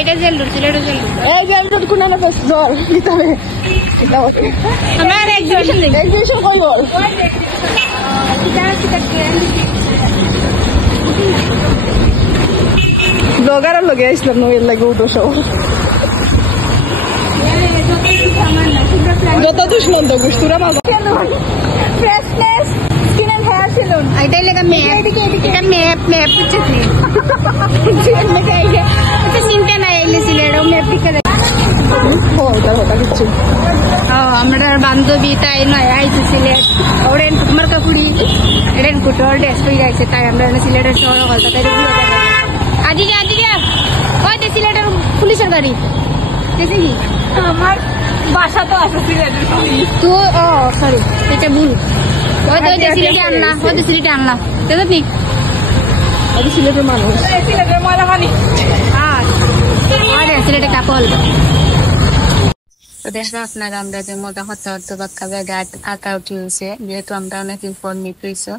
এটা jail road সিলেটের jail road. এই জেল রোড কোন না বেশ জল কিতাবে এটা ওকে আমরা এক্সিবিশন দেখি। এক্সিবিশন কই বল ব্লগারের লগে আসলাম নইর লাগে উঠো সব যত দুশ্মন্ত গোষ্ঠীরা মাঝে freshness skin and hair salon এটাই লেখা ম্যাপ। এটা ম্যাপ ম্যাপ হচ্ছে চিন্তা নাই এলে সিলেট ম্যাপ দিকে আমরা বান্ধবী তাই নয় আইছে সিলেট ওরেন কুমার কাপুরি এরেন কুটোর ড্রেস হয়ে যাইছে তাই আমরা সিলেটের শহর হলতা তাই আজিকে ওই তো সিলেটের পুলিশের গাড়ি দেখে কি আমার বাসা তো আছে সিলেটের তো ও সরি এটা ভুল ওই তো সিলেটে আনলা ওই তো সিলেটে আনলা দেখো নি আমি সিলেটের মানুষ সিলেটের ময়লা পানি আরে সিলেটে কাপল তো দেখলাম আপনারা আমরা যে মোটা হত্যা বাক্কা জায়গায় আঁকা উঠি হয়েছে যেহেতু আমরা অনেক ইনফরমেটিভ হয়েছে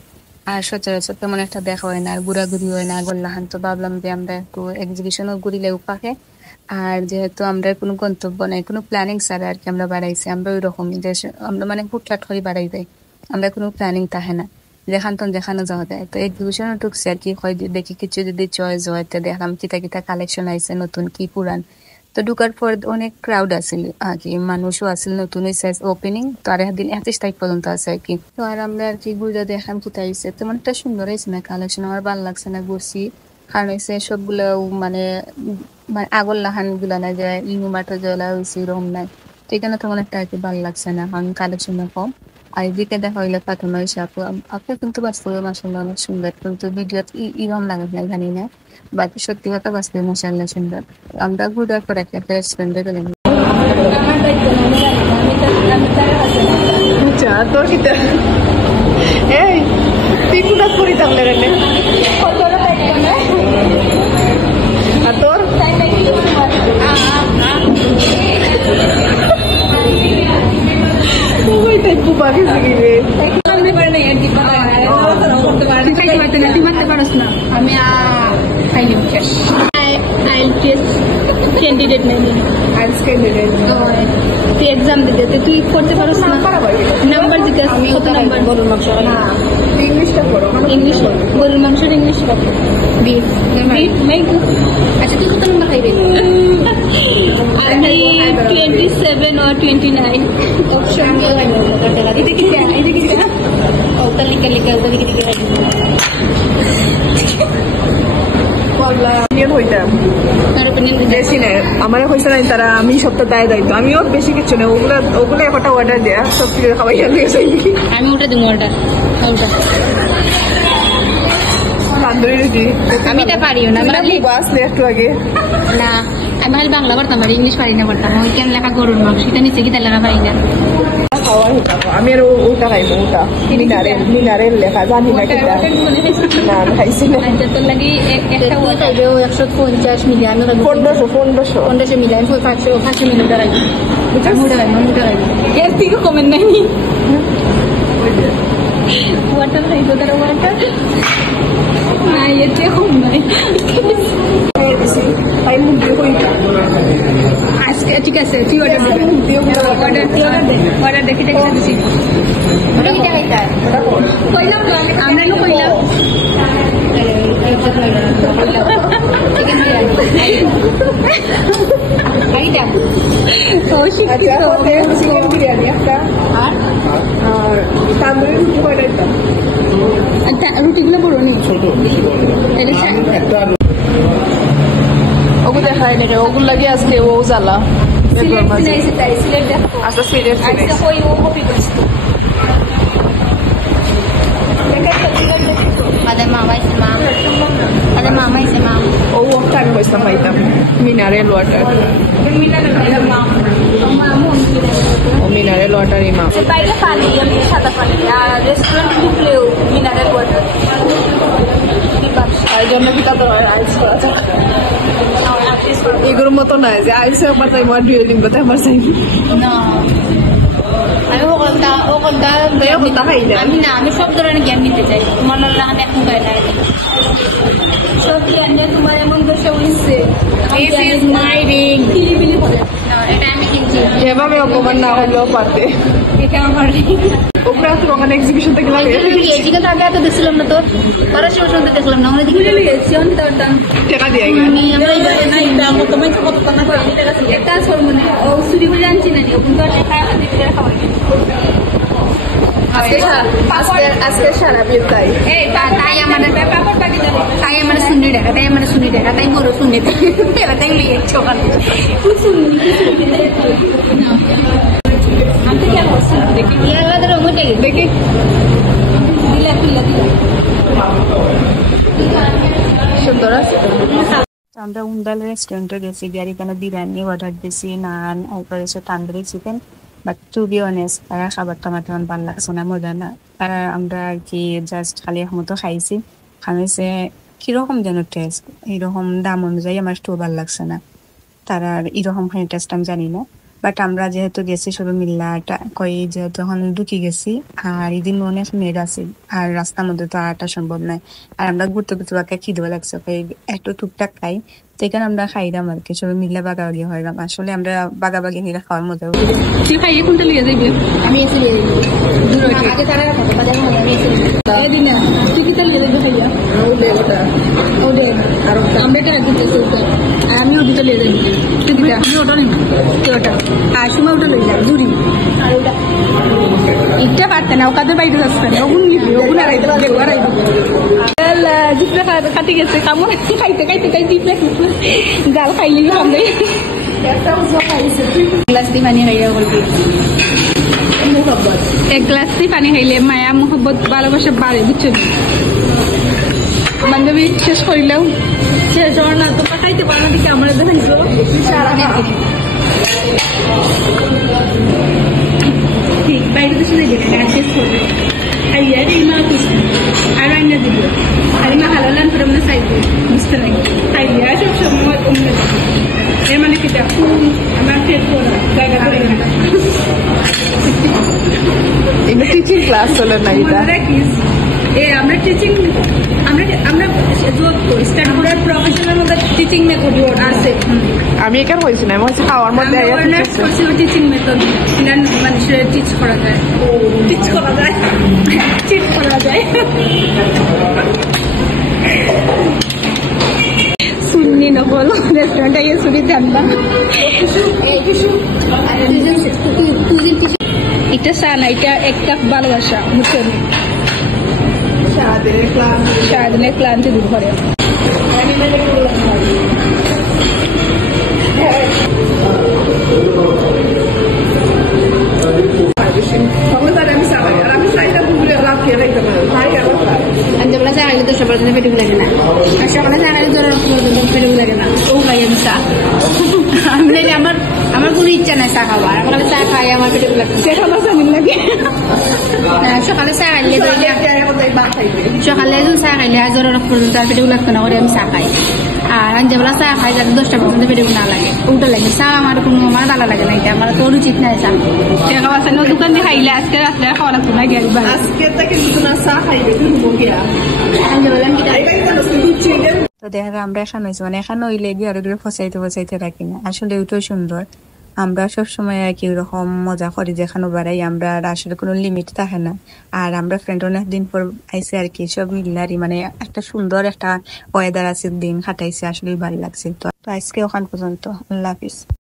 আর সচরাচর তেমন একটা দেখা হয় না আর ঘুরাঘুরি হয় না গোল্লাহান তো ভাবলাম যে আমরা একটু এক্সিবিশনও ঘুরিলে উপাকে আর যেহেতু আমরা কোনো গন্তব্য নাই কোনো প্ল্যানিং ছাড়া আর কি আমরা বাড়াইছি আমরা ওই রকমই যে আমরা মানে হুটহাট করে বাড়াই যাই আমরা কোনো প্ল্যানিং থাকে না যেখান তখন যেখানে যাওয়া যায় তো এক্সিবিশনও ঢুকছে আর কি হয় দেখি কিছু যদি চয়েস হয় তো দেখলাম কিতা কালেকশন আইছে নতুন কি পুরান তো ঢুকার পর অনেক ক্রাউড আছিল আর কি মানুষও আছিল নতুন ওপেনিং তো আর একদিন 31 তারিখ পর্যন্ত আছে আর কি তো আর আমরা আর কি ঘুরে দেখলাম কোথায় আইছে তেমন একটা সুন্দর হয়েছে না কালেকশন আমার ভালো লাগছে না ঘুরছি কারণ হয়েছে সবগুলো মানে আগর লাহান গুলা না যায় ইনুমাটো জ্বলা হয়েছে এরকম নাই তো এখানে তেমন একটা আর কি ভালো লাগছে না কারণ কালেকশন কম আর এদিকে দেখা হইলে পাঠানো হয়েছে আপু কিন্তু বাস্তবে মাসাল্লাহ অনেক সুন্দর কিন্তু ভিডিও ইরম লাগে না জানি না বাকি সত্যি কথা বাস্তবে মাসাল্লাহ সুন্দর আমরা ঘুরার পর একটা রেস্টুরেন্টে গেলাম তোর কিতা এই তুই কোনটা করি তাহলে রে আর তোর ওইটাই পুপা গেছে কি রে আমি ক্যান্ডিডেট নেই তুই এক্সাম দিতে তুই করতে পারো না নাম্বার দিতে কত নাম্বার গরুর মাংস ইংলিশটা পড়ো ইংলিশ গরুর মাংসের ইংলিশ কত বিফ আচ্ছা তুই কত নাম্বার খাইবে আমি 27 or 29 অপশন এটা কি ও তাহলে লিখা আমার হয়েছে না তারা আমি সপ্তাহ দায় দায়িত্ব আমিও বেশি কিছু না ওগুলো একটা অর্ডার দেয়া সব কিছু খাবাই আমি ওটা দিব অর্ডার আমি এটা পারিও না একটু আগে না আমি খালি বাংলা পারতাম আর ইংলিশ পারি না পারতাম ওই কেন লেখা গরুর মাংস সেটা নিচে কি লেখা পারি না আমি আর ওটা খাইবো ওটা মিনারেল লেখা জানি না কিনা না খাইছি না তোর লাগি একটা ওটা 150 মিলি আমি 1500 মিলি আমি 500 মিলি দাঁড়াই এর থেকে কমেন নাই ওয়াটার খাইতো তারা ওয়াটার না এতে কম নাই আজকে ঠিক আছে তুই অর্ডার অর্ডার দেখি দিচ্ছি আমরা কইলাম বিরিয়ানি একটা আর তান্দুরি রুটি কয়টা দিতাম আচ্ছা রুটিগুলো বড় নেই ওগুলো দেখায় না ওগুলো লাগে আজকে ও জ্বালা আচ্ছা সিরিয়াস ও ওটা আমি বসতাম পাইতাম মিনারেল ওয়াটার ও মিনারেল ওয়াটার ইমা বাইরে পানি সাদা পানি আর রেস্টুরেন্ট ঢুকলেও মিনারেল ওয়াটার তাই জন্য কি তাদের আইস করা যায় এগুলোর মতো নয় যে আইসে আমার তাই আমার ডুয়েলিং কথা আমার চাই না আমি সব ধরনের জ্ঞান নিতে চাই তোমার এখন গায়ে লাগে সব জ্ঞান তোমার এমন বসে উঠছে This is my ring. এটা আমি কিনছি। এভাবে অপমান না হলেও পারতে। এটা আমার ring। ওপরে তো ওখানে এক্সিবিশন থেকে লাগে। এদিকে তো আগে এত দেখছিলাম না তো। পরে শুনতে দেখলাম না। আমরা দিকে লিয়েছি অন্তরটা। টাকা দিয়ে আমরা এই বারে না দাম তোমায় কত টাকা করে একটা সর মনে ও সুরি বলে আনছি না ওখান থেকে টাকা দিয়ে খাওয়াই। আজকে সারা বিয়ে তাই তাই আমার শুনি দেখা তাই বড় শুনি তাই লিয়ে সকালে দেখি সুন্দর আছে। আমরা উন্দাল রেস্টুরেন্টে গেছি, গিয়ে এখানে বিরিয়ানি অর্ডার দিয়েছি, নান, তারপরে tandoori chicken. But to be honest, তারা খাবারটা আমার তেমন ভালো লাগছে না, মজা না। তারা আমরা আর কি জাস্ট খালি মতো খাইছি, খাইছে কিরকম যেন টেস্ট, এইরকম দাম অনুযায়ী আমার একটু ভালো লাগছে না। তারা এরকম খানি টেস্ট আমি জানি না। বাট আমরা যেহেতু গেছি সবাই মিল্লা কই যেহেতু এখন ঢুকি গেছি, আর এই দিন অনেক মেয়ের আছে, আর রাস্তার মধ্যে তো আটা সম্ভব নয়। আর আমরা ঘুরতে ঘুরতে বাকি খিদে লাগছে, একটু টুকটাক খাই, তো এখানে আমরা খাইলাম আর কি, সবাই মিল্লা বাগাবাগি হইলাম। আসলে আমরা বাগাবাগি নিয়ে খাওয়ার মতো। তুই খাইয়ে কোনটা লিয়ে যাইবি? আমি এসে দিয়ে দিই আগে তারা এদিন তুই কি তাহলে দিয়ে খাইয়া ওদের আমরা এটা রাখতে আমি ওদিকে লিয়ে যাবি আমি ওটা নিব ওটা আর সময় ওটা লই যাই দূরি আর ওটা ইটা পারতে না ওকাদের বাইরে যাচ্ছে না ওগুন নিবি ওগুন আর আইতে আর আইতে জিপে কাটি গেছে কামড় খাইতে খাইতে খাইতে জিপে জাল খাইলি খাবে গ্লাস দিয়ে পানি খাইয়া বলবি এক গ্লাস দিয়ে পানি খাইলে মায়া মোহব্বত ভালোবাসা বাড়ে বুঝছো বান্ধবী শেষ করিলেও শেষ হওয়ার না তোমরা খাইতে পারো না দিকে আমরা দেখাইছো ঠিক বাইরে তো শুনে যেতে শেষ করবে খাইয়া রে মা কিছু আর রান্না দিব আর মা হালাল করে আমরা খাইবো বুঝতে লাগে খাইয়া সব সময় কমবে এর মানে কি আমার শেষ করা জায়গা করে এটা টিচিং ক্লাস চলে না এটা আমরা টিচিং আমরা স্টার্ট করার প্রফেশনাল মধ্যে টিচিং মেথড আছে আমি এখানে হয়েছি না, আমি হচ্ছে খাওয়ার মধ্যে টিচিং মেথড মানুষের টিচ করা যায় টিচ করা যায় শুননি নকল রেস্টুরেন্টে গিয়ে শুনি জানতাম এটা চা না, এটা এক কাপ ভালোবাসা বুঝছেন সারাদিনের ক্লান্তি দূর করে যেগুলো চাইলে তো সবার জন্য পেটুক লাগে না, আর সকালে চাইলে তো পেটুক লাগে না, ও খাই আমি চা আমি আমার কোনো ইচ্ছা নাই চা খাওয়ার, সকালে চা খাই আমার পেটুক লাগে সকালে চা খাইলে সকালে চা খাইলে আর জ্বর পর্যন্ত আর পেটুক লাগতো না করে আমি চা খাই। আর আমি যেগুলো চা খাই যাতে 10টা পর্যন্ত পেটুক না লাগে ওটা লাগে চা আমার ভালো লাগে না, এটা আমার তো উচিত নাই চা খাওয়া আছে না দোকান দিয়ে খাইলে আজকে রাত্রে খাওয়া লাগতো না গিয়ে তো দেখা যায় আমরা এখানে হয়েছি, মানে এখানে হইলে গিয়ে আরো ফসাইতে রাখি না, আসলে ওইটাই সুন্দর। আমরা সবসময় আর কি ওরকম মজা করি যেখানে বাড়াই, আমরা আসলে কোনো লিমিট থাকে না। আর আমরা ফ্রেন্ড অনেকদিন পর আইসে আর কি সব মিলারি, মানে একটা সুন্দর একটা ওয়েদার আছে, দিন কাটাইছে, আসলে ভালো লাগছে। তো আজকে ওখান পর্যন্ত, আল্লাহ হাফিজ।